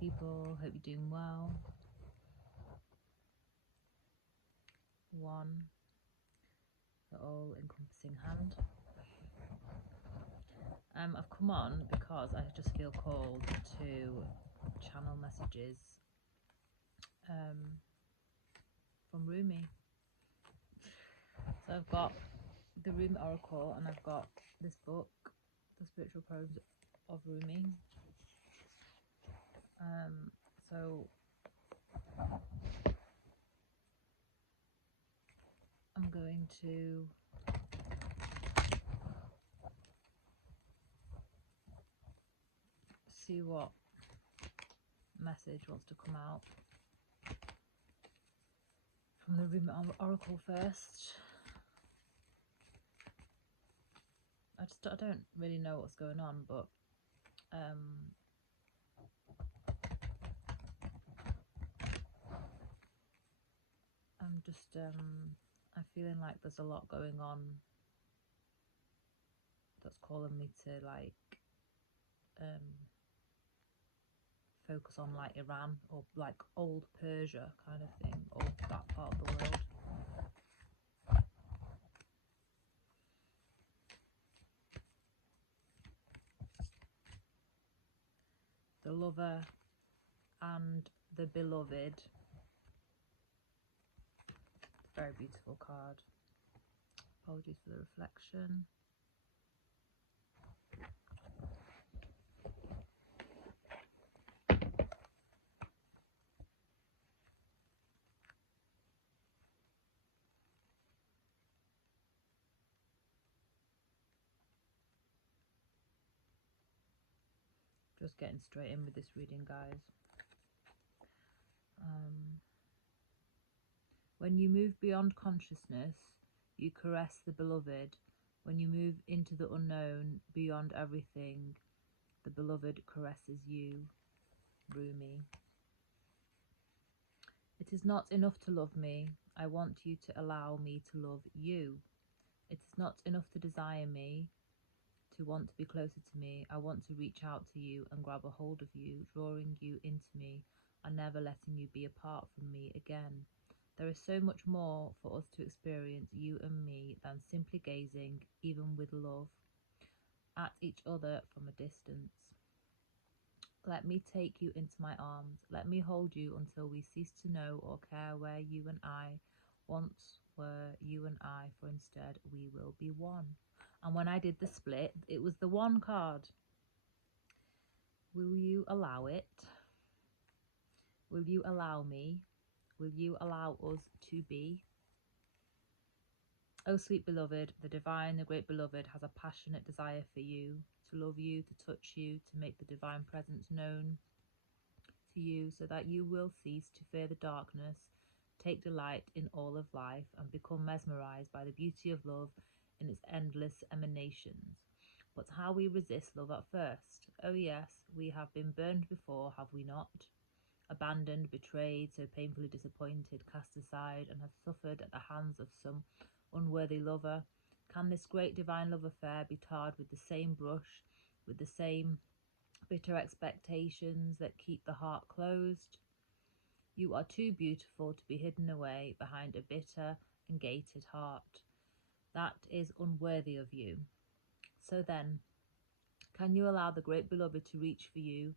Hey people, hope you're doing well. One, the all-encompassing hand. I've come on because I just feel called to channel messages from Rumi. So I've got the Rumi Oracle and I've got this book, The Spiritual Probes of Rumi. So I'm going to see what message wants to come out from the Rumi Oracle first. I don't really know what's going on, but I'm just I'm feeling like there's a lot going on that's calling me to like focus on like Iran or like old Persia kind of thing, or that part of the world. The lover and the beloved. Very beautiful card. Apologies for the reflection. Just getting straight in with this reading, guys. When you move beyond consciousness, you caress the beloved. When you move into the unknown, beyond everything, the beloved caresses you. Rumi. It is not enough to love me. I want you to allow me to love you. It is not enough to desire me, to want to be closer to me. I want to reach out to you and grab a hold of you, drawing you into me and never letting you be apart from me again. There is so much more for us to experience, you and me, than simply gazing, even with love, at each other from a distance. Let me take you into my arms. Let me hold you until we cease to know or care where you and I once were, you and I, for instead we will be one. And when I did the split, it was the one card. Will you allow it? Will you allow me? Will you allow us to be? Oh, sweet beloved, the divine, the great beloved has a passionate desire for you, to love you, to touch you, to make the divine presence known to you so that you will cease to fear the darkness, take delight in all of life, and become mesmerized by the beauty of love in its endless emanations. But how we resist love at first. Oh yes, we have been burned before, have we not? Abandoned, betrayed, so painfully disappointed, cast aside, and have suffered at the hands of some unworthy lover. Can this great divine love affair be tarred with the same brush, with the same bitter expectations that keep the heart closed? You are too beautiful to be hidden away behind a bitter and gated heart. That is unworthy of you. So then, can you allow the great beloved to reach for you,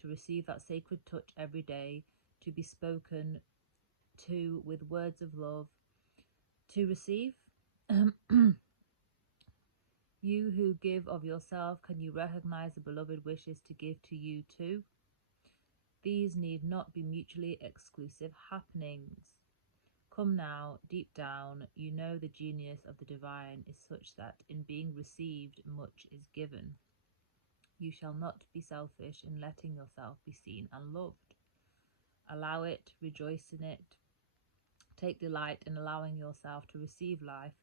to receive that sacred touch every day, to be spoken to with words of love, to receive? You who give of yourself, can you recognize the beloved wishes to give to you too? These need not be mutually exclusive happenings. Come now, deep down, you know the genius of the divine is such that in being received, much is given. You shall not be selfish in letting yourself be seen and loved. Allow it, rejoice in it. Take delight in allowing yourself to receive life,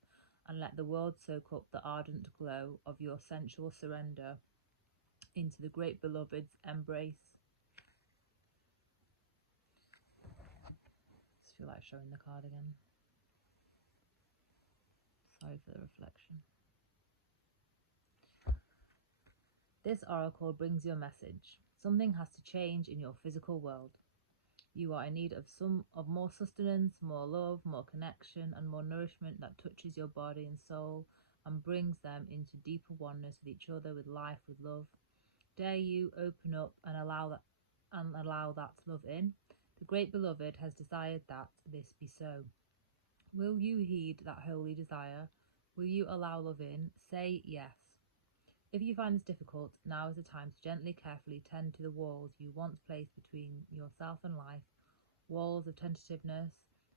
and let the world soak up the ardent glow of your sensual surrender into the great beloved's embrace. Just feel like showing the card again. Sorry for the reflection. This oracle brings you a message. Something has to change in your physical world. You are in need of more sustenance, more love, more connection, and more nourishment that touches your body and soul and brings them into deeper oneness with each other, with life, with love. Dare you open up and allow that love in? The great beloved has desired that this be so. Will you heed that holy desire? Will you allow love in? Say yes. If you find this difficult, now is the time to gently, carefully tend to the walls you once placed between yourself and life, walls of tentativeness,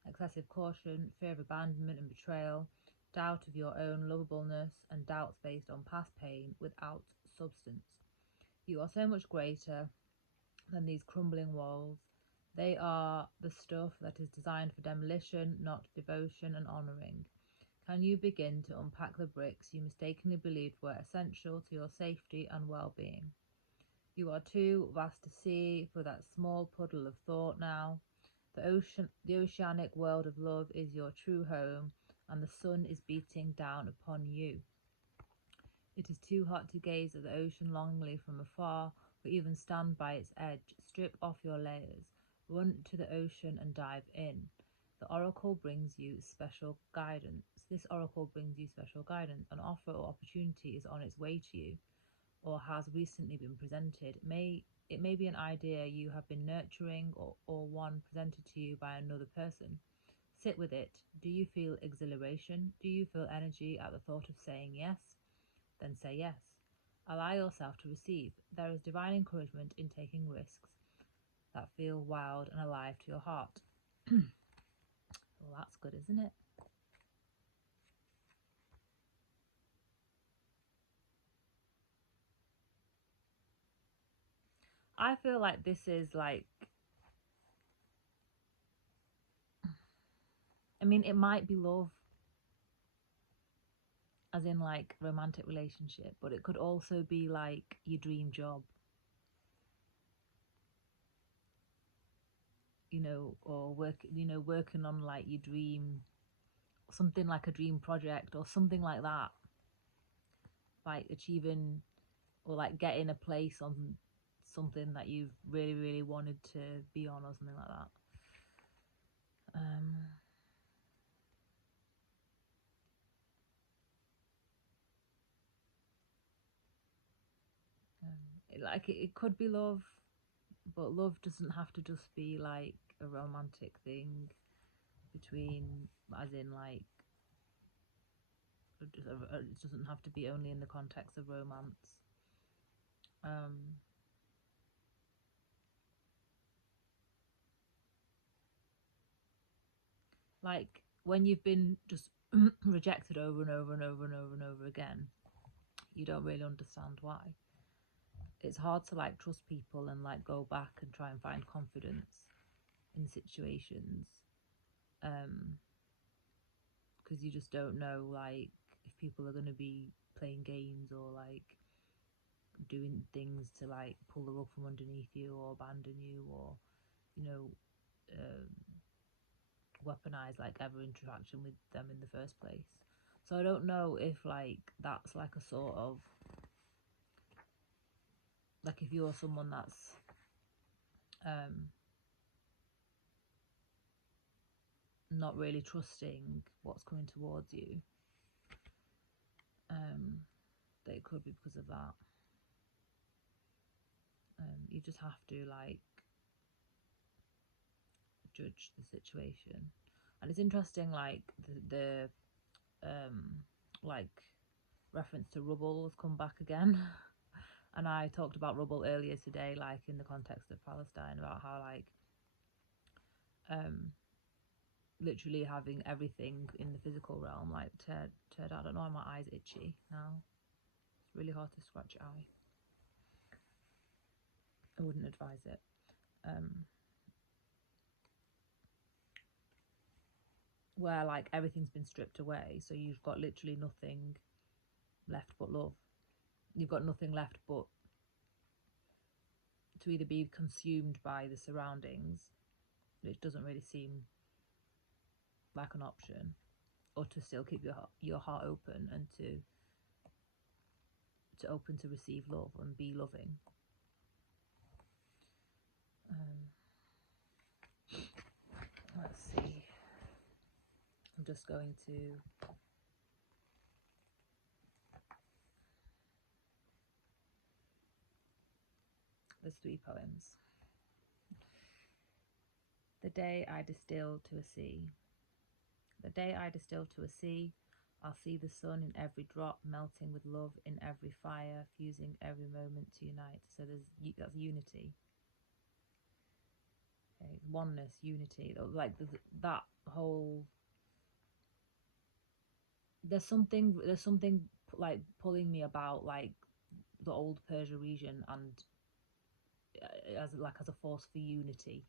excessive caution, fear of abandonment and betrayal, doubt of your own lovableness, and doubts based on past pain without substance. You are so much greater than these crumbling walls. They are the stuff that is designed for demolition, not devotion and honouring. Can you begin to unpack the bricks you mistakenly believed were essential to your safety and well-being? You are too vast to see for that small puddle of thought now. The oceanic world of love is your true home, and the sun is beating down upon you. It is too hot to gaze at the ocean longingly from afar, or even stand by its edge. Strip off your layers, run to the ocean and dive in. The oracle brings you special guidance. This oracle brings you special guidance. An offer or opportunity is on its way to you, or has recently been presented. It may be an idea you have been nurturing, or one presented to you by another person. Sit with it. Do you feel exhilaration? Do you feel energy at the thought of saying yes? Then say yes. Allow yourself to receive. There is divine encouragement in taking risks that feel wild and alive to your heart. Well, that's good, isn't it? I feel like this is like, I mean, it might be love, as in like romantic relationship, but it could also be like your dream job, or working on like your dream, something like a dream project or something like that, like achieving or like getting a place on something that you've really, really wanted to be on or something like that. It could be love, but love doesn't have to just be like a romantic thing between, as in like, it doesn't have to be only in the context of romance. Like when you've been just rejected over and over and over and over and over again, you don't really understand why. It's hard to like trust people and like go back and try and find confidence in situations, because you just don't know like if people are going to be playing games or like doing things to like pull the rug from underneath you or abandon you, or weaponize like every interaction with them in the first place. So I don't know if like that's like a sort of like, if you're someone that's not really trusting what's coming towards you, that it could be because of that. You just have to like judge the situation. And it's interesting, like the like reference to rubble has come back again. And I talked about rubble earlier today, like in the context of Palestine, about how like literally having everything in the physical realm like turned out. I don't know why my eye's itchy now. It's really hard to scratch your eye. I wouldn't advise it. Where like everything's been stripped away, so you've got literally nothing left but love. You've got nothing left but to either be consumed by the surroundings, which doesn't really seem like an option, or to still keep your heart open and to open to receive love and be loving. just going to there's 3 poems. The day I distilled to a sea. The day I distilled to a sea, I'll see the sun in every drop, melting with love in every fire, fusing every moment to unite. So that's unity. Okay, oneness, unity, like that whole. There's something like pulling me about like the old Persia region and as a force for unity.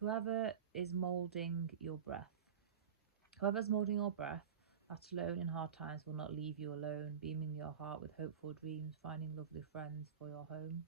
Whoever is moulding your breath. Whoever's moulding your breath, that alone in hard times will not leave you alone, beaming your heart with hopeful dreams, finding lovely friends for your home.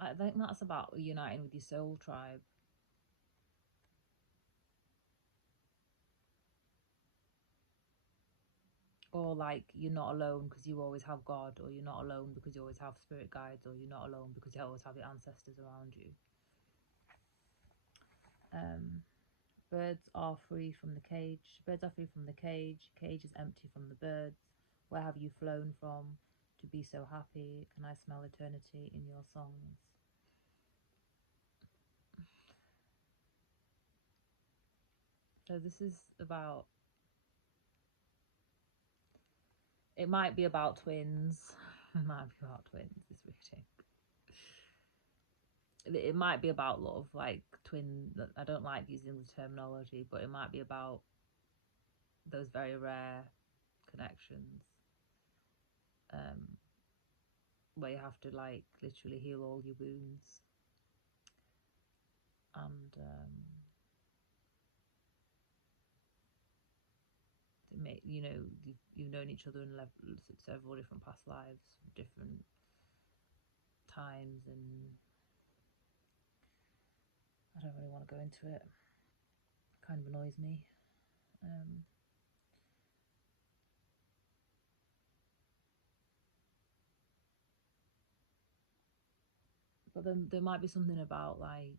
I think that's about uniting with your soul tribe. Or like you're not alone because you always have God, or you're not alone because you always have spirit guides, or you're not alone because you always have your ancestors around you. Birds are free from the cage. Birds are free from the cage. Cage is empty from the birds. Where have you flown from to be so happy? Can I smell eternity in your songs? So this is about, it might be about twins. It might be about twins, this reading. It might be about love, like twin. I don't like using the terminology, but it might be about those very rare connections where you have to like literally heal all your wounds and to make, you've known each other in several different past lives, different times, and I don't really want to go into it. It kind of annoys me. But then there might be something about like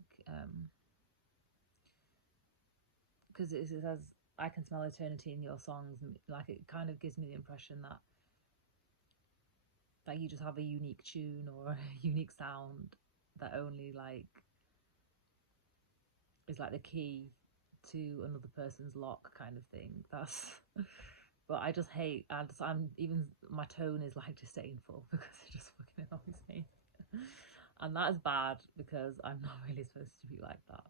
because it says I can smell eternity in your songs, like it kind of gives me the impression that like you just have a unique tune or a unique sound that only like is like the key to another person's lock kind of thing. That's but I just hate, and I'm even my tone is like disdainful because it just fucking annoys me. And that is bad because I'm not really supposed to be like that,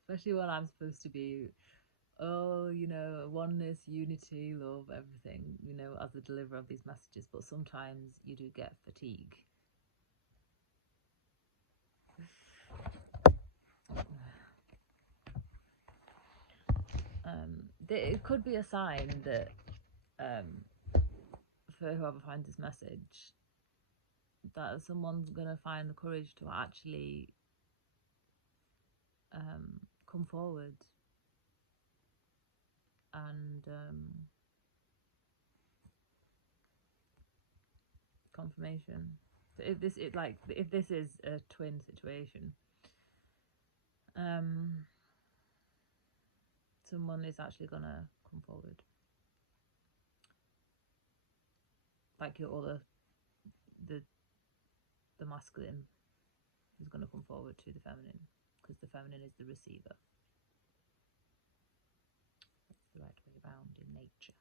especially when I'm supposed to be oneness, unity, love, everything, as the deliverer of these messages. But sometimes you do get fatigue. It could be a sign that for whoever finds this message, that someone's gonna find the courage to actually come forward and confirmation. So if this is a twin situation, someone is actually gonna come forward, like your other the masculine is going to come forward to the feminine, because the feminine is the receiver. That's the right way around in nature,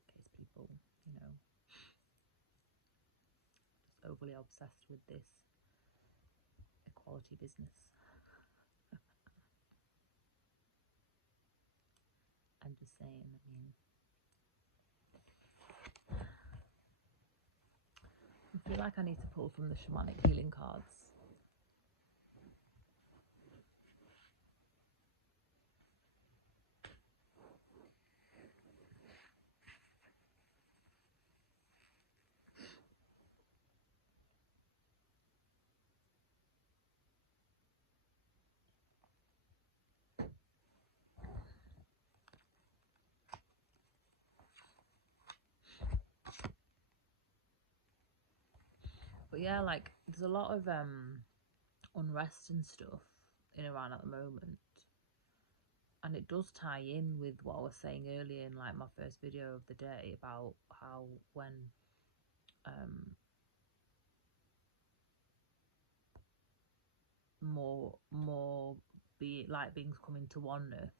in case people just overly obsessed with this equality business. I'm just saying, I feel like I need to pull from the shamanic healing cards. But yeah, like there's a lot of unrest and stuff in Iran at the moment, and it does tie in with what I was saying earlier in like my first video of the day about how when more beings coming to oneness,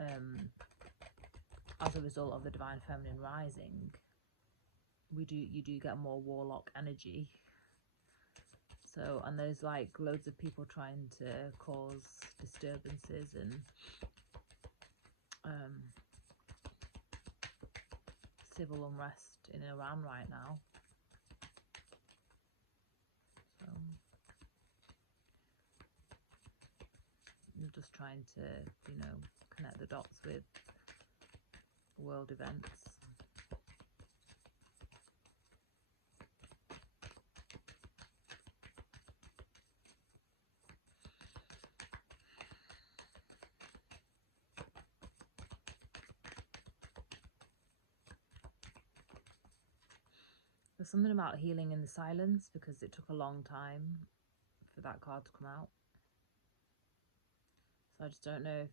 as a result of the divine feminine rising, you do get more warlock energy. So, and there's like loads of people trying to cause disturbances and civil unrest in Iran right now. So I'm just trying to, you know, connect the dots with world events. There's something about healing in the silence, because it took a long time for that card to come out. So I just don't know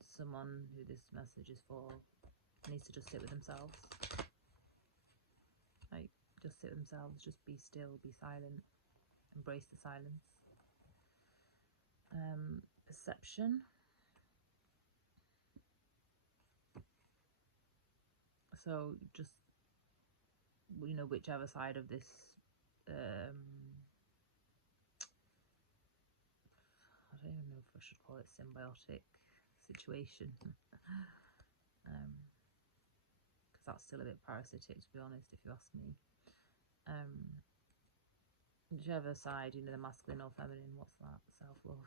if someone who this message is for needs to just sit with themselves. Like, just sit with themselves, just be still, be silent, embrace the silence. Perception. So just, you know, whichever side of this I don't even know if I should call it symbiotic situation, because that's still a bit parasitic, to be honest, if you ask me. Whichever side, you know, the masculine or feminine, what's that? Self-love.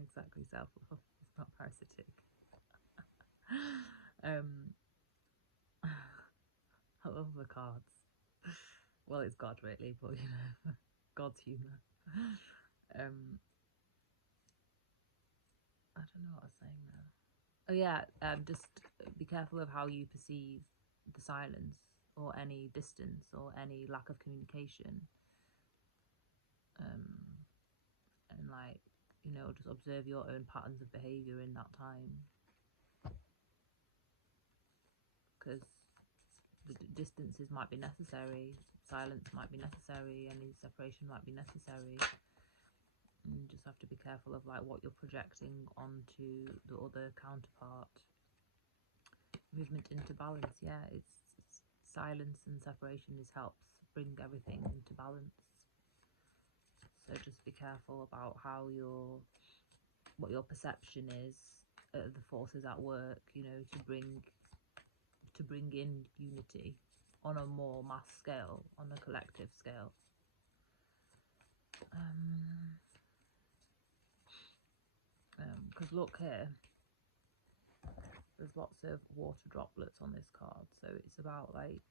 Exactly, self-love. It's not parasitic. I love the cards. Well, it's God, really, but you know, God's humour. I don't know what I was saying there. Oh yeah, just be careful of how you perceive the silence or any distance or any lack of communication. And like, you know, just observe your own patterns of behaviour in that time. Because the distances might be necessary, silence might be necessary, any separation might be necessary. And you just have to be careful of like what you're projecting onto the other counterpart. Movement into balance, yeah, it's silence and separation helps bring everything into balance. So just be careful about how what your perception is of the forces at work, you know, to bring in unity on a more mass scale, on a collective scale. Because look here, there's lots of water droplets on this card, so it's about like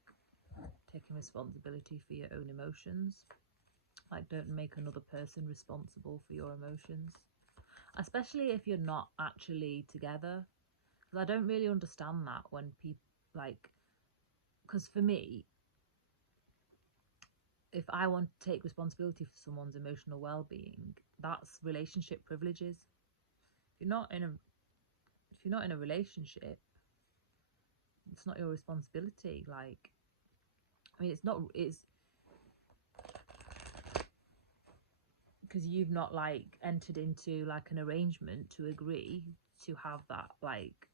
taking responsibility for your own emotions. Like, don't make another person responsible for your emotions, especially if you're not actually together. Because I don't really understand that when people like, because for me, if I want to take responsibility for someone's emotional well-being, that's relationship privileges. If you're not in a relationship, it's not your responsibility. Like, I mean, it's because you've not like entered into like an arrangement to agree to have that, like,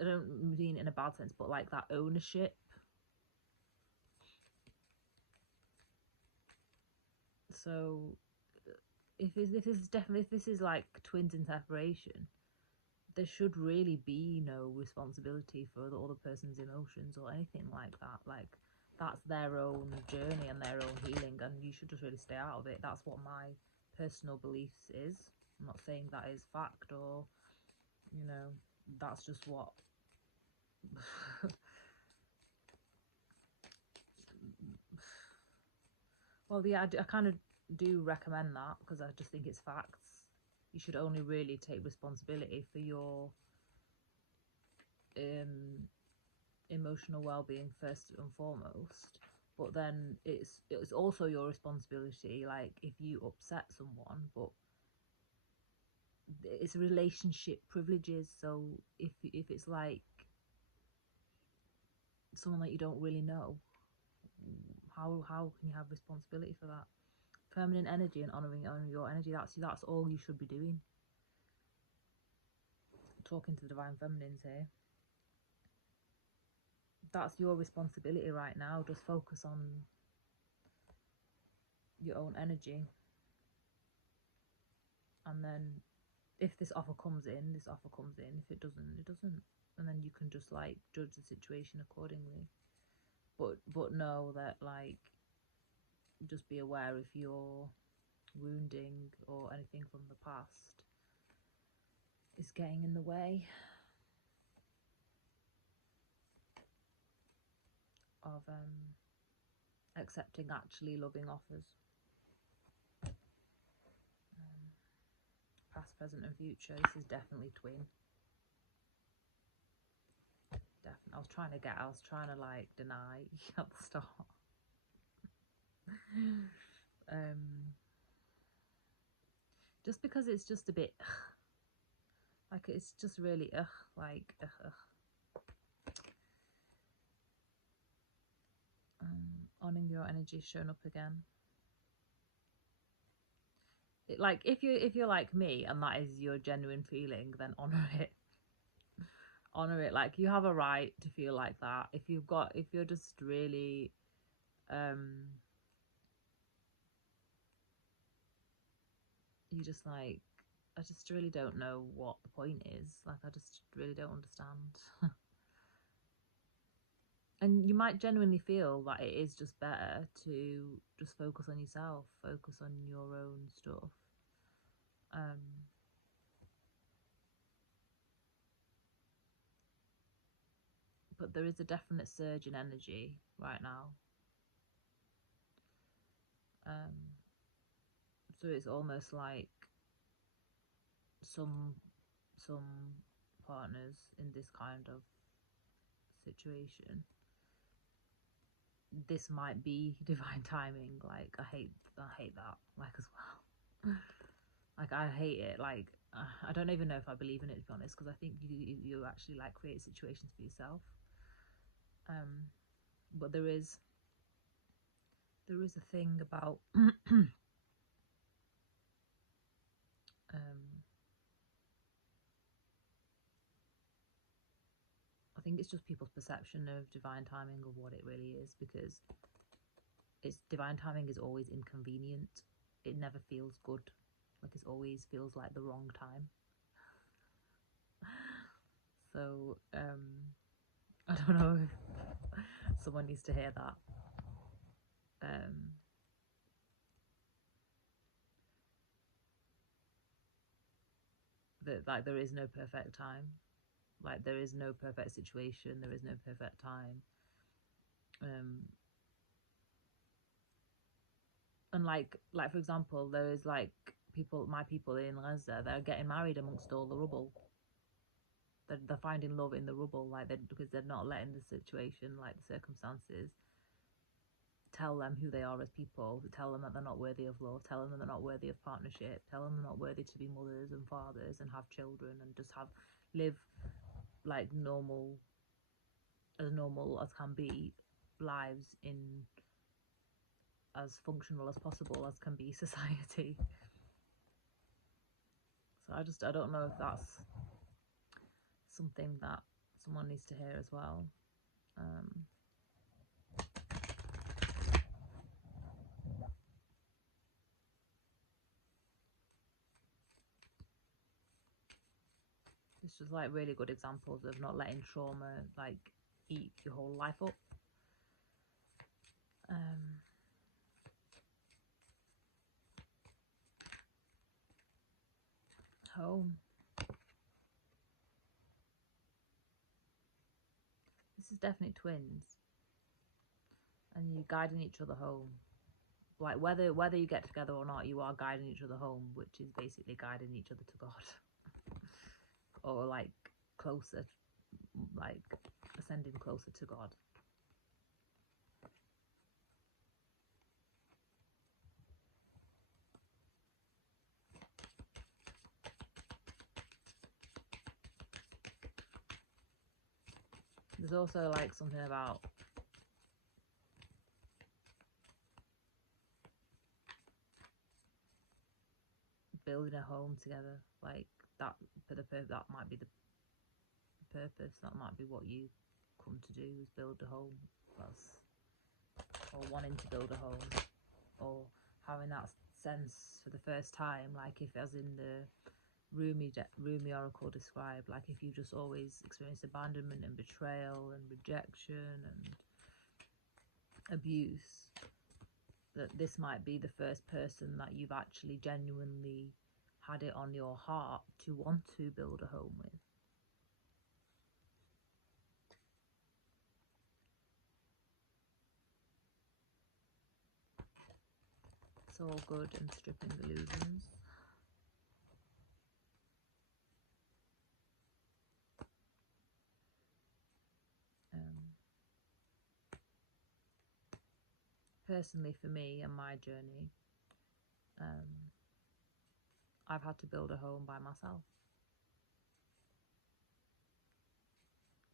I don't mean in a bad sense, but like that ownership. So if this is like twins in separation, there should really be no responsibility for the other person's emotions or anything like that. Like, that's their own journey and their own healing, and you should just really stay out of it. That's what my personal beliefs is. I'm not saying that is fact, or, you know, that's just what well, yeah, I kind of do recommend that, because I just think it's facts. You should only really take responsibility for your emotional well-being first and foremost, but then it's also your responsibility, like if you upset someone, but it's relationship privileges. So if it's like someone that you don't really know, how can you have responsibility for that? Feminine energy and honoring your energy, that's all you should be doing. Talking to the divine feminines here, that's your responsibility right now. Just focus on your own energy, and then if this offer comes in, this offer comes in. If it doesn't, it doesn't, and then you can just like judge the situation accordingly. But know that, like, just be aware if you're wounding or anything from the past is getting in the way of accepting actually loving offers. Past, present and future. This is definitely twin. Definitely. I was trying to like deny at the start. Just because it's just a bit like, it's just really like honoring your energy showing up again. Like if you're like me and that is your genuine feeling, then honor it. Honor it. Like, you have a right to feel like that. If you're just really you just like, I just really don't know what the point is. Like, I just really don't understand. And you might genuinely feel that it is just better to just focus on yourself, focus on your own stuff. But there is a definite surge in energy right now. So it's almost like some partners in this kind of situation, this might be divine timing. Like, I hate that, like, as well. Like, I hate it. Like, I don't even know if I believe in it, to be honest, because I think you actually like create situations for yourself. But there is a thing about I think it's just people's perception of divine timing, of what it really is, because divine timing is always inconvenient. It never feels good. Like, it always feels like the wrong time. So I don't know if someone needs to hear that. That, like, there is no perfect time. Like, there is no perfect situation. There is no perfect time. And like for example, there is like my people in Gaza, they're getting married amongst all the rubble. They're finding love in the rubble, like, because they're not letting the situation, like the circumstances, tell them who they are as people, tell them that they're not worthy of love, tell them that they're not worthy of partnership, tell them they're not worthy to be mothers and fathers and have children and just live like normal as can be lives in as functional as possible as can be society. So I don't know if that's something that someone needs to hear as well. It's just like really good examples of not letting trauma like eat your whole life up. Home. This is definitely twins, and you're guiding each other home. Like, whether you get together or not, you are guiding each other home, which is basically guiding each other to God, or like closer like ascending closer to God. There's also like something about building a home together, like that for the that might be the purpose, that might be what you come to do, is build a home. That's, or wanting to build a home, or having that sense for the first time, like if, as in the Rumi oracle described, like if you just always experienced abandonment and betrayal and rejection and abuse, that this might be the first person that you've actually genuinely had it on your heart to want to build a home with. It's all good and stripping illusions. Personally, for me and my journey, I've had to build a home by myself,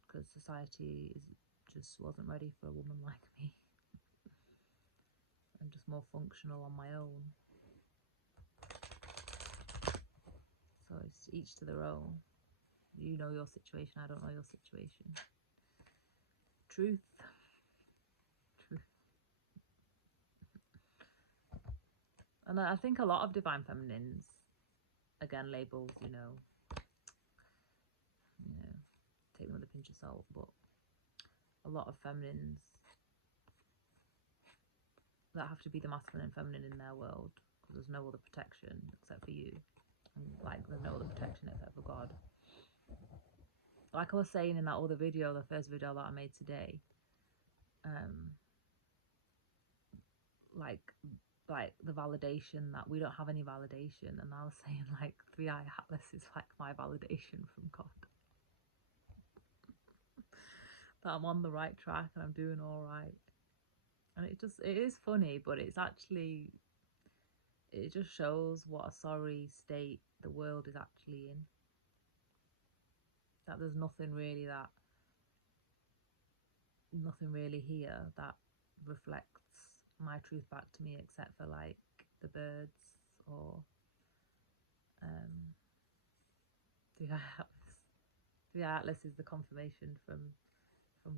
because society just wasn't ready for a woman like me. I'm just more functional on my own. So it's each to their own. You know your situation, I don't know your situation. Truth. And I think a lot of divine feminines, again, labels, you know, take them with a pinch of salt, but a lot of feminines that have to be the masculine and feminine in their world, because there's no other protection except for you, and like there's no other protection except for God. Like I was saying in that other video, the first video that I made today, like the validation, that we don't have any validation, and I was saying like 3i Atlas is like my validation from God, that I'm on the right track and I'm doing all right. And it is funny, but it's actually, it just shows what a sorry state the world is actually in, that there's nothing really here that reflects my truth back to me, except for like the birds, or the Atlas is the confirmation from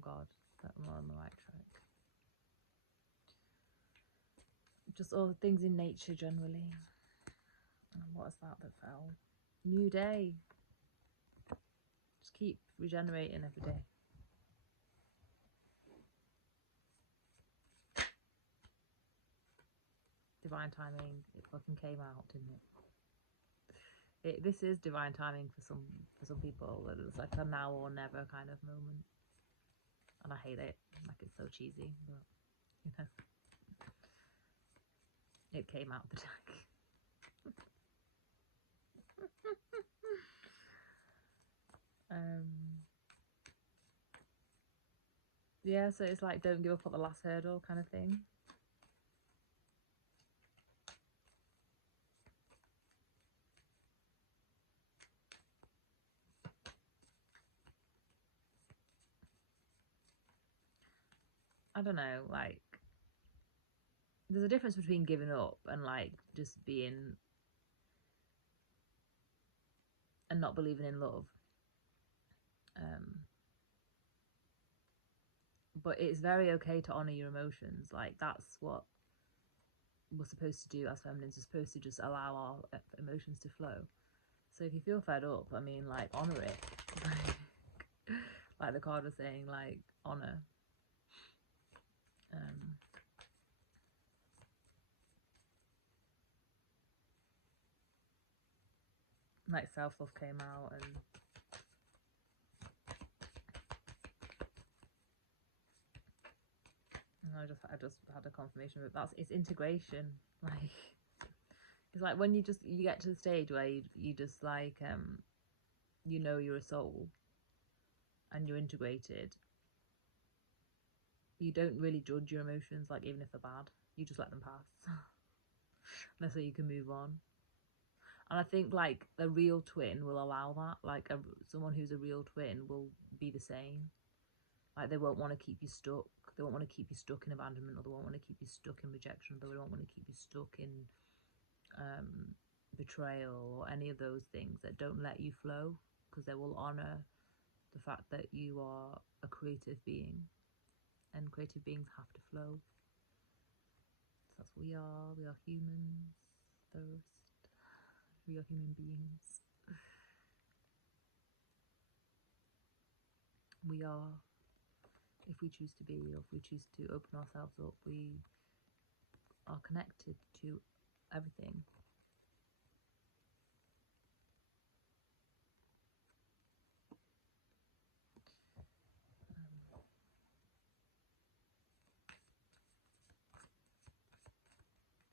God that I'm on the right track. Just all the things in nature generally. And what is that fell? New day. Just keep regenerating every day. Divine timing. It fucking came out, didn't it? This is divine timing for some people. It's like a now or never kind of moment, and I hate it. Like, it's so cheesy, but you know, it came out the deck. Yeah, so it's like, don't give up at the last hurdle kind of thing. I don't know, like, there's a difference between giving up and like just being and not believing in love. But it's very okay to honor your emotions. Like, that's what we're supposed to do as feminines. We're supposed to just allow our emotions to flow. So if you feel fed up, I mean, like, honor it. Like the card was saying, like, honor. Like, self-love came out, and I just had a confirmation of it. It's integration. Like, it's like when you get to the stage where you just like, you know, you're a soul, and you're integrated, you don't really judge your emotions, like even if they're bad, you just let them pass. That's so you can move on. And I think like a real twin will allow that. Like someone who's a real twin will be the same. Like they won't want to keep you stuck. They won't want to keep you stuck in abandonment, or they won't want to keep you stuck in rejection, or they won't want to keep you stuck in betrayal or any of those things that don't let you flow, because they will honor the fact that you are a creative being, and creative beings have to flow. So that's what we are. We are humans first. We are human beings. We are, if we choose to be, or if we choose to open ourselves up, we are connected to everything.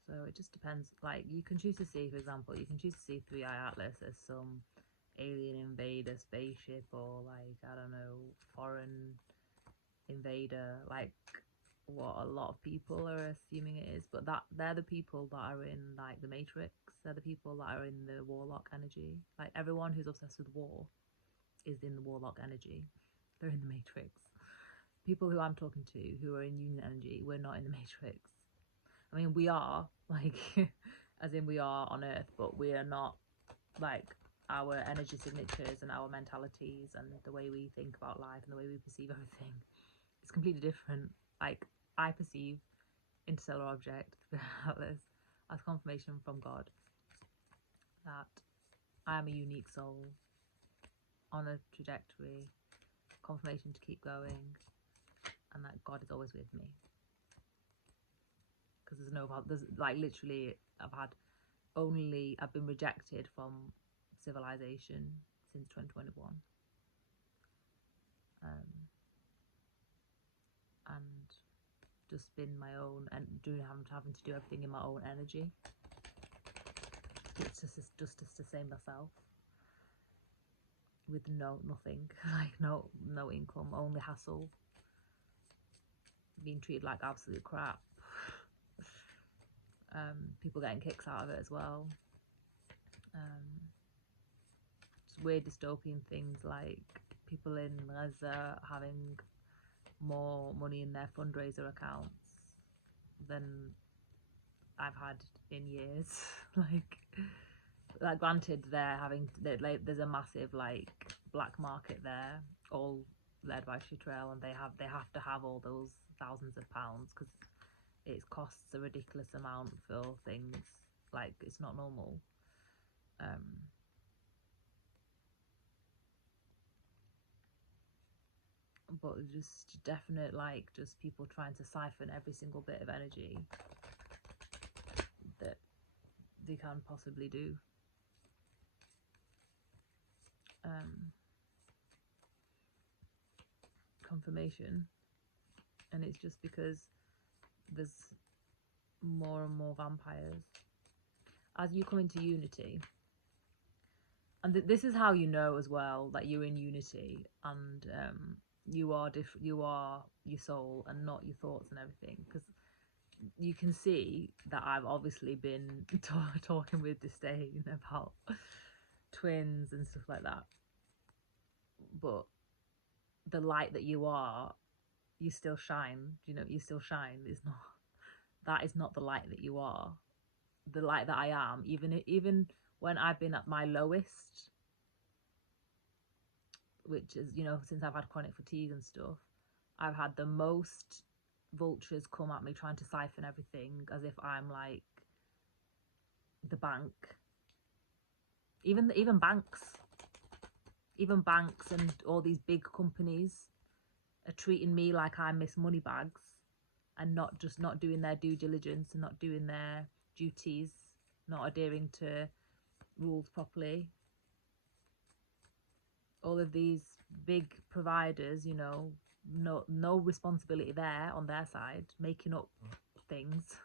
So it just depends. Like you can choose to see, for example, you can choose to see 3i Atlas as some alien invader spaceship, or like, I don't know, foreign invader, like what a lot of people are assuming it is. But that they're the people that are in like the Matrix. They're the people that are in the warlock energy. Like everyone who's obsessed with war is in the warlock energy. They're in the Matrix. People who I'm talking to who are in union energy, we're not in the Matrix. I mean, we are, like, as in we are on Earth, but we are not, like, our energy signatures and our mentalities and the way we think about life and the way we perceive everything. It's completely different. Like, I perceive interstellar object, the Atlas, as confirmation from God that I am a unique soul on a trajectory, confirmation to keep going, and that God is always with me. Because there's like literally, I've been rejected from civilization since 2021. And just been my own, and having to do everything in my own energy. It's just to sustain myself with nothing, like no income, only hassle, being treated like absolute crap. People getting kicks out of it as well. Just weird dystopian things like people in Gaza having more money in their fundraiser accounts than I've had in years. like granted, there's a massive like black market there, all led by Chitrell, and they have to have all those thousands of pounds because it costs a ridiculous amount for things. Like, it's not normal. But just definite, like, just people trying to siphon every single bit of energy that they can possibly do. Confirmation, and it's just because there's more and more vampires as you come into unity. And this is how you know as well that you're in unity, and you are your soul and not your thoughts and everything, because you can see that I've obviously been talking with disdain about twins and stuff like that, but the light that you are, you still shine. You still shine. That is not the light that you are. The light that I am, even when I've been at my lowest, which is, since I've had chronic fatigue and stuff, I've had the most vultures come at me trying to siphon everything as if I'm like the bank. Even banks and all these big companies are treating me like I'm Miss Moneybags, and not doing their due diligence and not doing their duties, not adhering to rules properly. All of these big providers, no responsibility there on their side, making up things,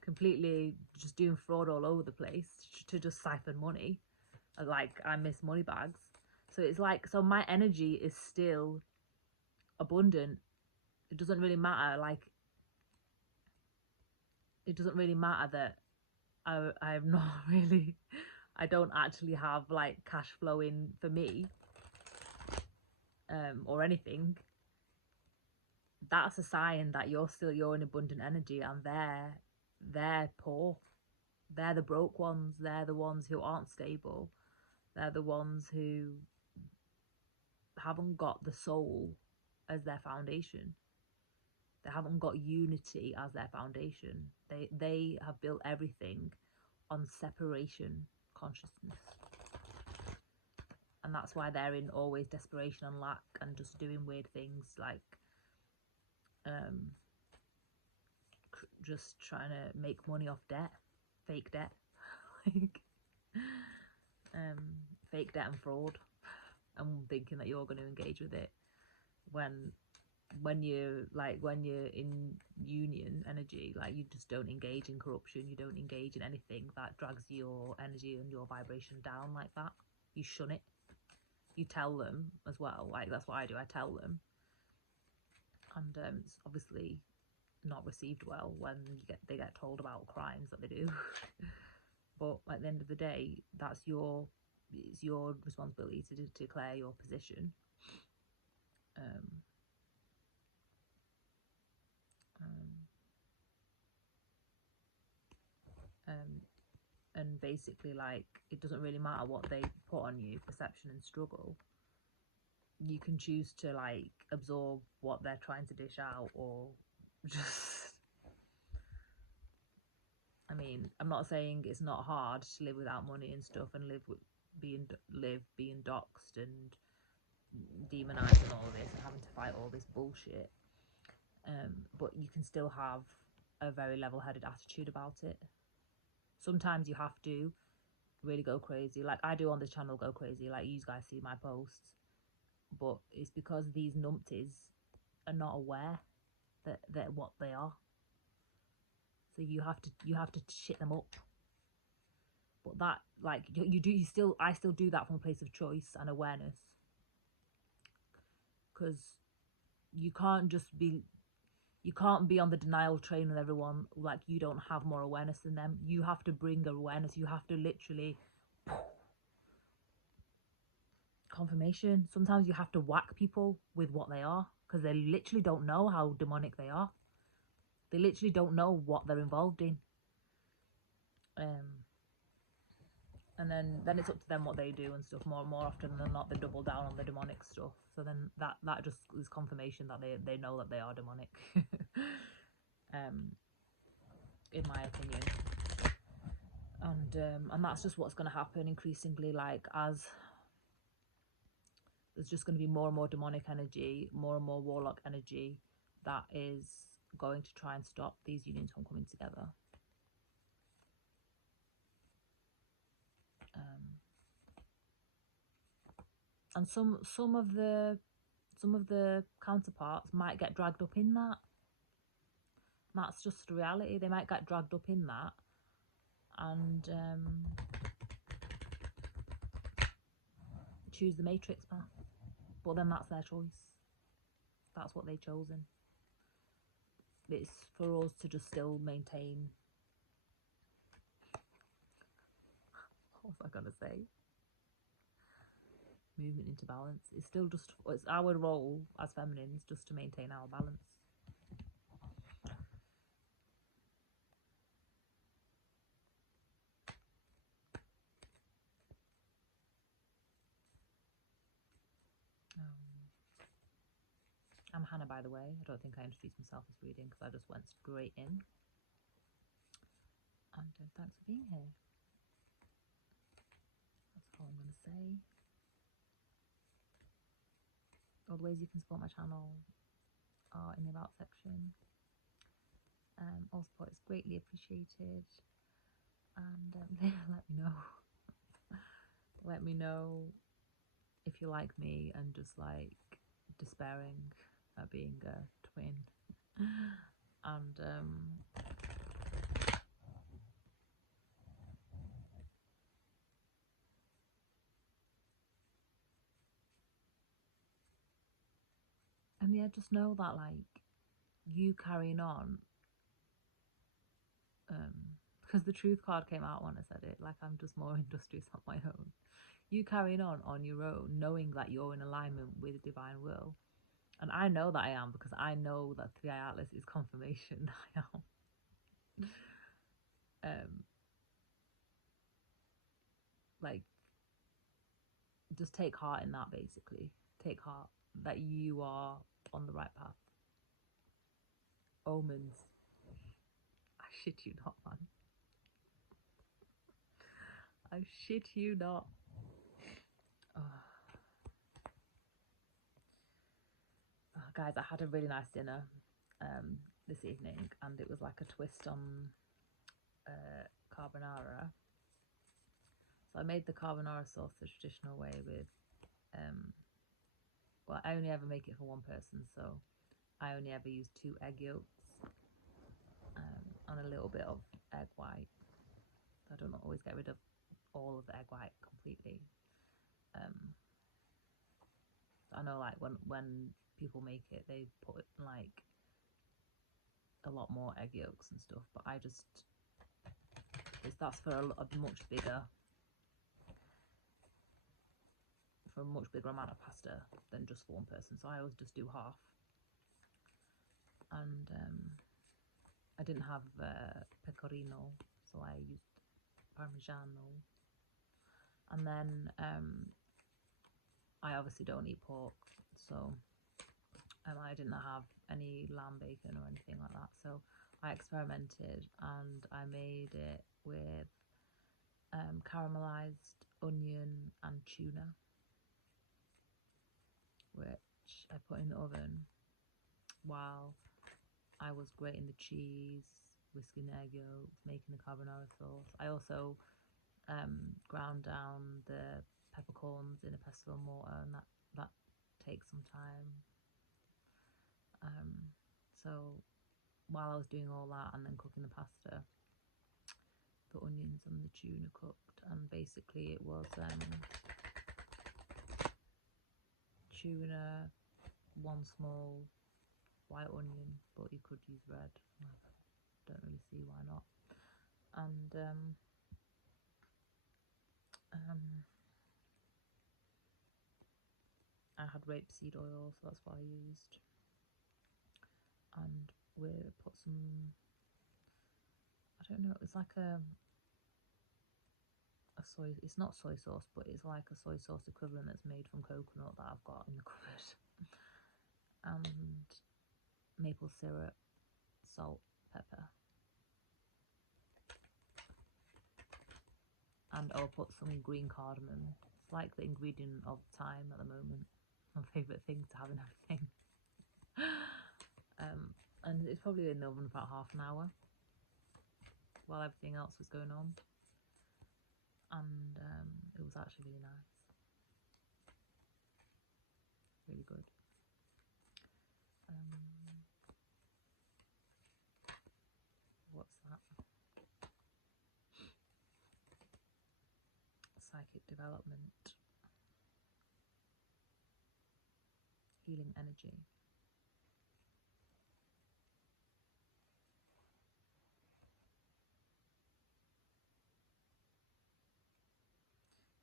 completely just doing fraud all over the place to just siphon money, like I Miss Moneybags. So it's like, so my energy is still abundant. It doesn't really matter, like, it doesn't really matter that I'm not really, I don't actually have like cash flowing for me, or anything. That's a sign that you're in abundant energy, and they're poor. They're the broke ones. They're the ones who aren't stable. They're the ones who haven't got the soul as their foundation. They haven't got unity as their foundation. They have built everything on separation consciousness. And that's why they're in always desperation and lack and just doing weird things like just trying to make money off debt, fake debt, like fake debt and fraud, and thinking that you're going to engage with it when you're in union energy, like you just don't engage in corruption, you don't engage in anything that drags your energy and your vibration down like that. You shun it. You tell them as well, like that's what I do, I tell them, and it's obviously not received well when they get told about crimes that they do. But at the end of the day, it's your responsibility to declare your position. And basically, like, it doesn't really matter what they put on you, perception and struggle. You can choose to like absorb what they're trying to dish out, or just, I mean, I'm not saying it's not hard to live without money and stuff, and live being doxxed and demonized and all of this, and having to fight all this bullshit. But you can still have a very level-headed attitude about it. Sometimes you have to really go crazy, like I do on this channel, go crazy, like you guys see my posts, but it's because these numpties are not aware that what they are. So you have to shit them up. But that, like, I still do that from a place of choice and awareness, because you can't be on the denial train with everyone, like you don't have more awareness than them. You have to bring awareness. You have to literally confirmation. Sometimes you have to whack people with what they are, because they literally don't know how demonic they are. They literally don't know what they're involved in. And then it's up to them what they do and stuff. More often than not, they double down on the demonic stuff. So then that just is confirmation that they know that they are demonic. In my opinion. And that's just what's going to happen increasingly, like, as there's just going to be more and more demonic energy, more and more warlock energy that is going to try and stop these unions from coming together. And some of the counterparts might get dragged up in that. That's just reality. They might get dragged up in that, and choose the matrix path. But then that's their choice. That's what they've chosen. It's for us to just still maintain. What was I gonna say? Movement into balance. It's our role as feminines just to maintain our balance. I'm Hannah, by the way. I don't think I introduced myself as reading, because I just went straight in. And thanks for being here. That's all I'm going to say. All the ways you can support my channel are in the about section. All support is greatly appreciated. And let me know. Let me know if you like me and just like despairing at being a twin. And And yeah, just know that like you carrying on, because the truth card came out when I said it, like I'm just more industrious on my own. You carrying on your own, knowing that you're in alignment with divine will. And I know that I am, because I know that 3i Atlas is confirmation that I am. Like, just take heart in that, basically. Take heart that you are on the right path. Omens. I shit you not, man. I shit you not. Guys, I had a really nice dinner this evening, and it was like a twist on carbonara. So I made the carbonara sauce the traditional way with, well, I only ever make it for one person, so I only ever use 2 egg yolks and a little bit of egg white. I don't always get rid of all of the egg white completely. I know, like, when people make it, they put like a lot more egg yolks and stuff, but I just, that's for a much bigger amount of pasta than just for one person, so I always just do half. And I didn't have pecorino, so I used parmigiano. And then I obviously don't eat pork, so I didn't have any lamb bacon or anything like that, so I experimented and I made it with caramelized onion and tuna, which I put in the oven while I was grating the cheese, whisking the egg yolks, making the carbonara sauce. I also ground down the peppercorns in a pestle and mortar, and that takes some time. So while I was doing all that and then cooking the pasta, the onions and the tuna cooked, and basically it was tuna, 1 small white onion, but you could use red. I don't really see why not. And I had rapeseed oil, so that's what I used. And we put some, I don't know, it's like a soy, it's not soy sauce, but it's like a soy sauce equivalent that's made from coconut that I've got in the cupboard. And maple syrup, salt, pepper. And I'll put some green cardamom. It's like the ingredient of time at the moment. My favourite thing to have in everything. And it's probably in the oven about half an hour while everything else was going on. And it was actually really nice. Really good. What's that? Psychic development. Healing energy.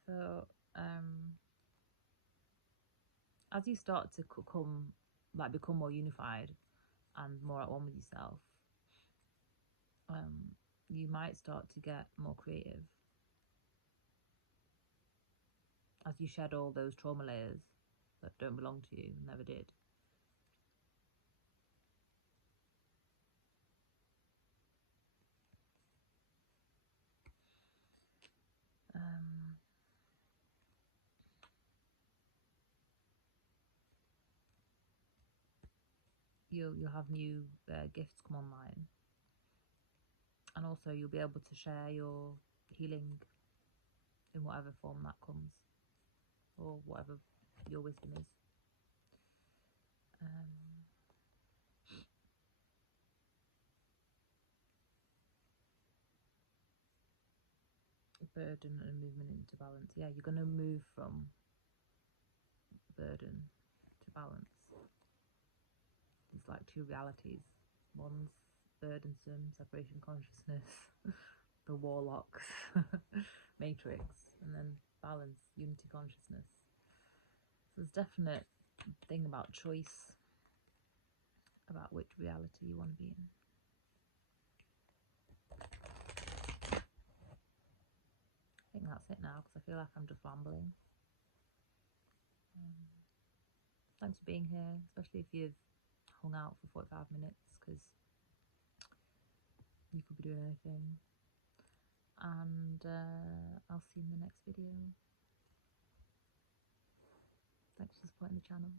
So as you start to become more unified and more at one with yourself, you might start to get more creative as you shed all those trauma layers that don't belong to you, never did. You'll have new gifts come online, and also you'll be able to share your healing in whatever form that comes, or whatever your wisdom is. Burden and movement into balance. Yeah, you're going to move from burden to balance. like two realities. One's burdensome, separation consciousness, the warlocks, matrix, and then balance, unity consciousness. So there's definite thing about choice, about which reality you want to be in. I think that's it now, because I feel like I'm just rambling. Thanks for being here, especially if you've hung out for 45 minutes, because you could be doing anything. And I'll see you in the next video. Thanks for supporting the channel.